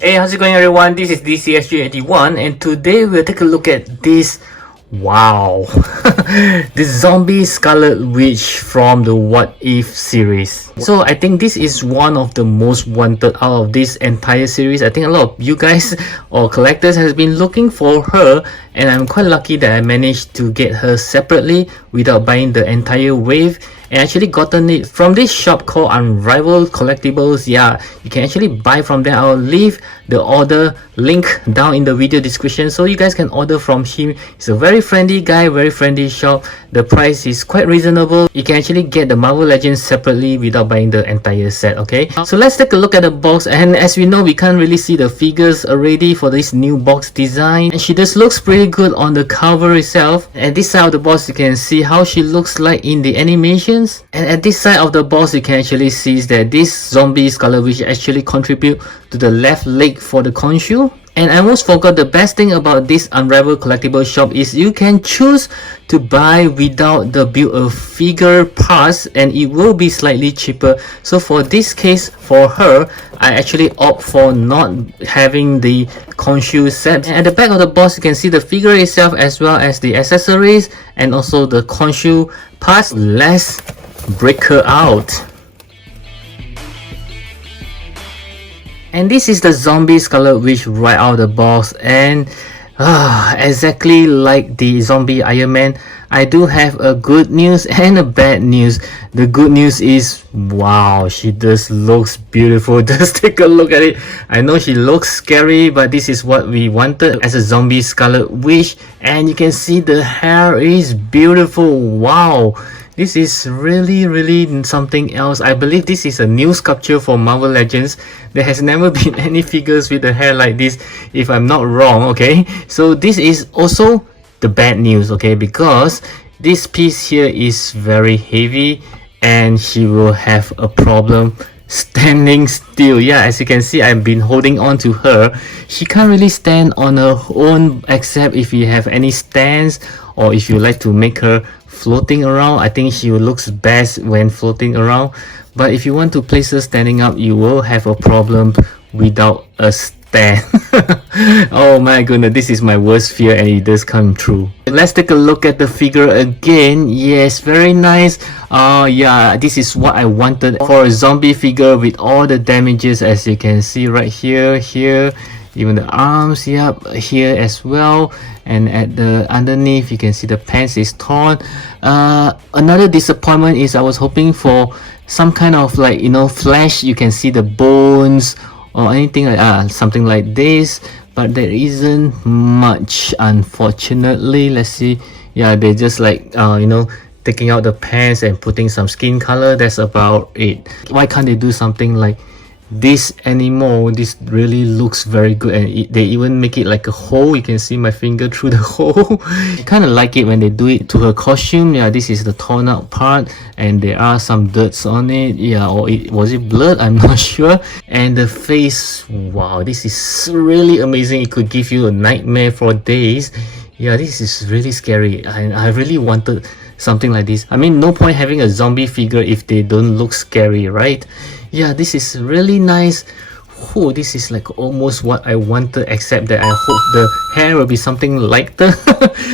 Hey, how's it going everyone? This is DCSG81 and today we'll take a look at this. Wow. This zombie Scarlet Witch from the What If series. So I think this is one of the most wanted out of this entire series. I think a lot of you guys or collectors has been looking for her, and I'm quite lucky that I managed to get her separately without buying the entire wave, and actually gotten it from this shop called Unrivaled Collectibles. Yeah, you can actually buy from there. I'll leave the order link down in the video description so you guys can order from him. He's a very friendly guy, very friendly shop. The price is quite reasonable. You can actually get the Marvel Legends separately without buying the entire set. Okay, so let's take a look at the box, and as we know, we can't really see the figures already for this new box design, and she just looks pretty good on the cover itself. And this side of the box you can see how she looks like in the animations, and at this side of the box you can actually see that this zombie Scarlet Witch actually contribute to the left leg for the Khonshu. And I almost forgot, the best thing about this Unrivaled Collectible shop is you can choose to buy without the Build-A-Figure parts, and it will be slightly cheaper. So for this case, for her, I actually opt for not having the Khonshu set. And at the back of the box you can see the figure itself as well as the accessories and also the Khonshu parts. Let's break her out. And this is the zombie Scarlet Witch right out of the box, and exactly like the zombie Iron Man, I do have a good news and a bad news. The good news is, wow, she just looks beautiful. Just take a look at it. I know she looks scary, but this is what we wanted as a zombie Scarlet Witch. And you can see the hair is beautiful. Wow, this is really something else. I believe this is a new sculpture for Marvel Legends. There has never been any figures with the hair like this, if I'm not wrong. Okay, so this is also the bad news, okay, because this piece here is very heavy and she will have a problem standing still. Yeah, as you can see, I've been holding on to her. She can't really stand on her own except if you have any stands, or if you like to make her floating around. I think she looks best when floating around, but if you want to place her standing up, you will have a problem without a stand. Oh my goodness, this is my worst fear, and it does come true. Let's take a look at the figure again. Yes, very nice. Yeah, this is what I wanted for a zombie figure with all the damages, as you can see right here, even the arms, yep, here as well, and at the underneath you can see the pants is torn. Another disappointment is I was hoping for some kind of, like, you know, flesh. You can see the bones or anything like something like this, but there isn't much, unfortunately. Let's see. Yeah, they just like you know, taking out the pants and putting some skin color. That's about it. Why can't they do something like this anymore? This really looks very good, and they even make it like a hole. You can see my finger through the hole. I kind of like it when they do it to her costume. Yeah, this is the torn out part, and there are some dirts on it. Yeah, or was it blood? I'm not sure. And the face, wow, this is really amazing. It could give you a nightmare for days. Yeah, this is really scary. I really wanted something like this. I mean, no point having a zombie figure if they don't look scary, right? Yeah, this is really nice. Oh, this is like almost what I wanted, except that I hope the hair will be something lighter.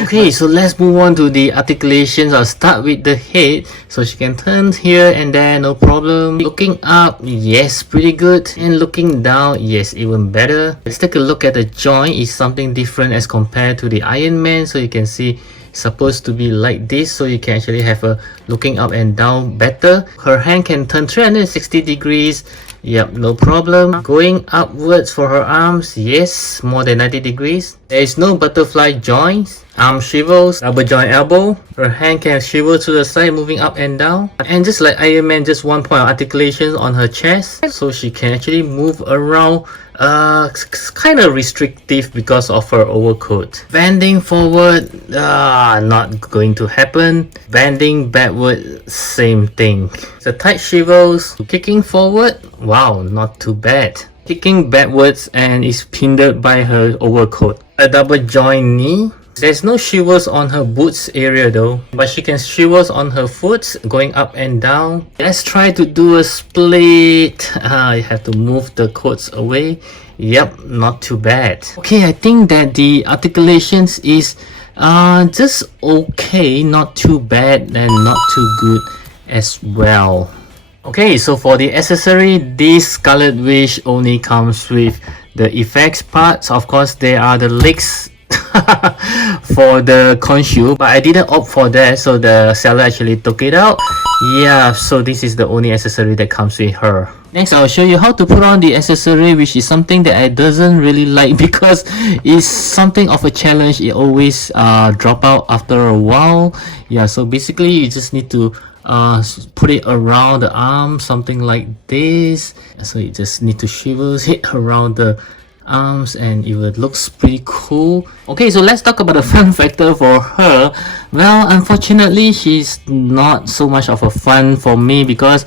Okay, so let's move on to the articulations. I'll start with the head, so she can turn here and there, no problem. Looking up, yes, pretty good. And looking down, yes, even better. Let's take a look at the joint. It's something different as compared to the Iron Man, so you can see supposed to be like this, so you can actually have a looking up and down better. Her hand can turn 360 degrees. Yep, no problem. Going upwards for her arms, yes, more than 90 degrees. There is no butterfly joints. Arm swivels, double joint elbow. Her hand can swivel to the side, moving up and down. And just like Iron Man, just one point of articulation on her chest, so she can actually move around. Kind of restrictive because of her overcoat. Bending forward, not going to happen. Bending backward, same thing. The tight swivels. Kicking forward, wow, not too bad. Kicking backwards and is hindered by her overcoat. A double joint knee. There's no shivers on her boots area though, but she can shivers on her foot going up and down. Let's try to do a split. I have to move the coats away, Yep, not too bad. Okay, I think that the articulations is just okay, not too bad and not too good as well. Okay, so for the accessory, this Scarlet Witch only comes with the effects parts. Of course, there are the legs for the Khonshu, but I didn't opt for that, so the seller actually took it out. Yeah, so this is the only accessory that comes with her. Next, I'll show you how to put on the accessory, which is something that I doesn't really like because it's something of a challenge. It always drop out after a while. Yeah, so basically you just need to put it around the arm, something like this. So you just need to swivel it around the arms and it looks pretty cool. Okay, so let's talk about the fun factor for her. Well, unfortunately, she's not so much of a fun for me because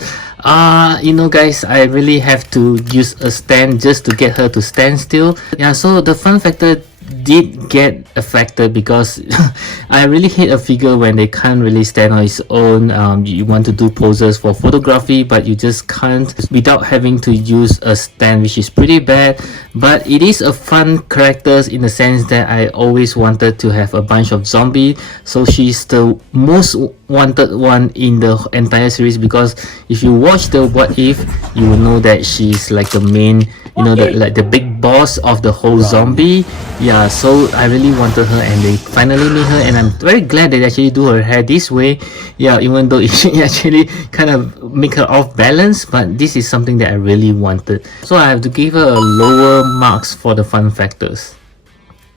you know guys, I really have to use a stand just to get her to stand still. Yeah, so the fun factor did get affected because I really hate a figure when they can't really stand on its own. You want to do poses for photography but you just can't without having to use a stand, which is pretty bad. But it is a fun character in the sense that I always wanted to have a bunch of zombie, so she's the most wanted one in the entire series, because if you watch the What If, you will know that she's like the main, you know, like the big boss of the whole zombie. Yeah, so I really wanted her and they finally made her, and I'm very glad they actually do her hair this way. Yeah, even though it actually kind of make her off balance, but this is something that I really wanted, so I have to give her a lower marks for the fun factors.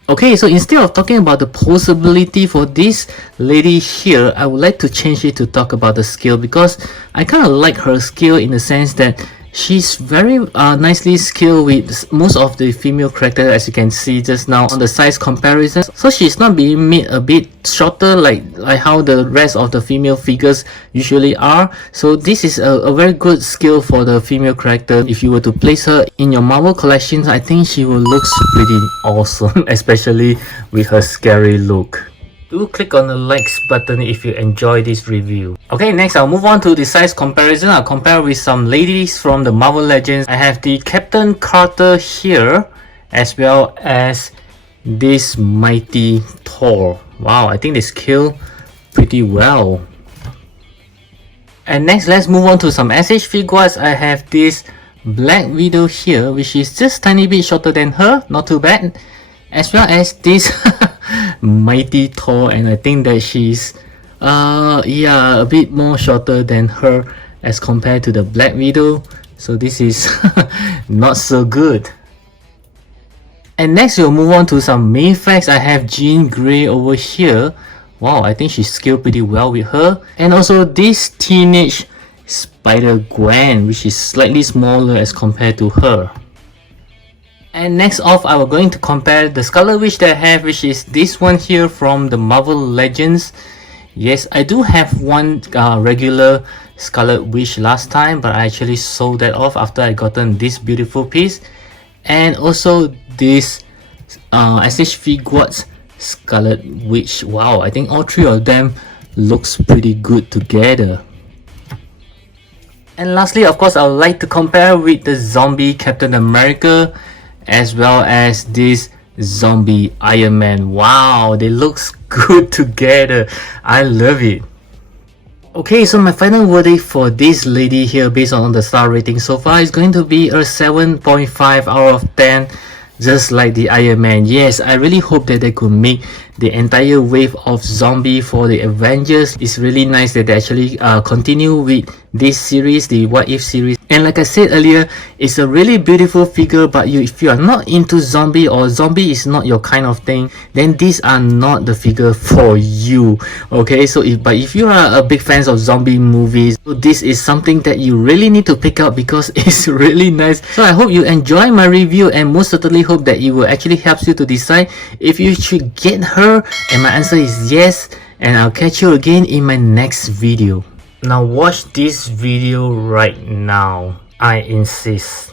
Okay, so instead of talking about the posability for this lady here, I would like to change it to talk about the skill, because I kind of like her skill in the sense that she's very nicely skilled with most of the female characters, as you can see just now on the size comparison. So she's not being made a bit shorter like how the rest of the female figures usually are. So this is a very good skill for the female character. If you were to place her in your Marvel collections, I think she will look pretty awesome, especially with her scary look. Do click on the likes button if you enjoy this review. Okay, next I'll move on to the size comparison. I'll compare with some ladies from the Marvel Legends. I have the Captain Carter here, as well as this mighty Thor. Wow, I think they scale pretty well. And next, let's move on to some SH Figuarts. I have this Black Widow here, which is just tiny bit shorter than her, not too bad. As well as this mighty Thor, and I think that she's yeah, a bit more shorter than her as compared to the Black Widow, so this is not so good. And next we'll move on to some main facts. I have Jean Grey over here. Wow, I think she scaled pretty well with her. And also this teenage Spider-Gwen, which is slightly smaller as compared to her. And next off, I was going to compare the Scarlet Witch that I have, which is this one here from the Marvel Legends. Yes, I do have one regular Scarlet Witch last time, but I actually sold that off after I gotten this beautiful piece. And also this SH Figuarts Scarlet Witch. Wow, I think all three of them looks pretty good together. And lastly, of course, I would like to compare with the zombie Captain America, as well as this zombie Iron Man. Wow, they look good together. I love it. Okay, so my final verdict for this lady here, based on the star rating so far, is going to be a 7.5 out of 10. Just like the Iron Man. Yes, I really hope that they could make the entire wave of zombie for the Avengers. It's really nice that they actually continue with this series, the What If series. And like I said earlier, it's a really beautiful figure, but if you are not into zombie, or zombie is not your kind of thing, then these are not the figure for you. Okay, so if you are a big fan of zombie movies, so this is something that you really need to pick up because it's really nice. So I hope you enjoy my review, and most certainly hope that it will actually help you to decide if you should get her, and my answer is yes. And I'll catch you again in my next video. Now watch this video right now. I insist.